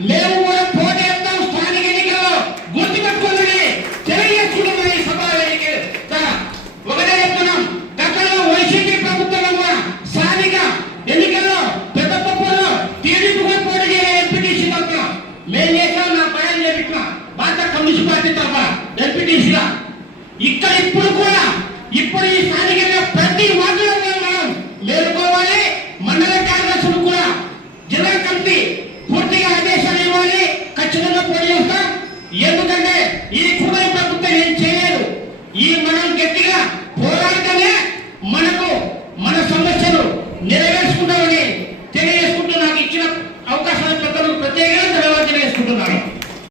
మేము కూడా పోటీ స్థానిక ఎన్నికల్లో గుర్తుపెట్టుకోండి తెలియజేసుకుంటున్నాం ఈ సభ ఒకటే చెప్తున్నాం. గతంలో వైసీపీ ప్రభుత్వంలో కూడా స్థానిక ఎన్నికల్లో పెద్ద టీడీపీ కూడా పోటీ చేయాలి ఎంపీటీసీ తరఫున మేము చేసాం నా పైన చేపించిన భారత కమ్యూనిస్ట్ పార్టీ తరఫున ఎంపీటీసీగా ఇక్కడ ఇప్పుడు కూడా ఇప్పుడు ఈ స్థానికంగా ప్రతి వార్డులో మనం మేలుకోవాలి మండల కార్యదర్శులు కూడా జిల్లా కమిటీ పూర్తిగా ఆదేశాలు ఇవ్వాలి. ఖచ్చితంగా పోటీ చేస్తాం. ఎందుకంటే ఈ కూటమి ప్రభుత్వం ఏం చేయలేదు. ఈ మనం గట్టిగా పోరాడితేనే మనకు మన సమస్యలు నెరవేర్చుకుంటామని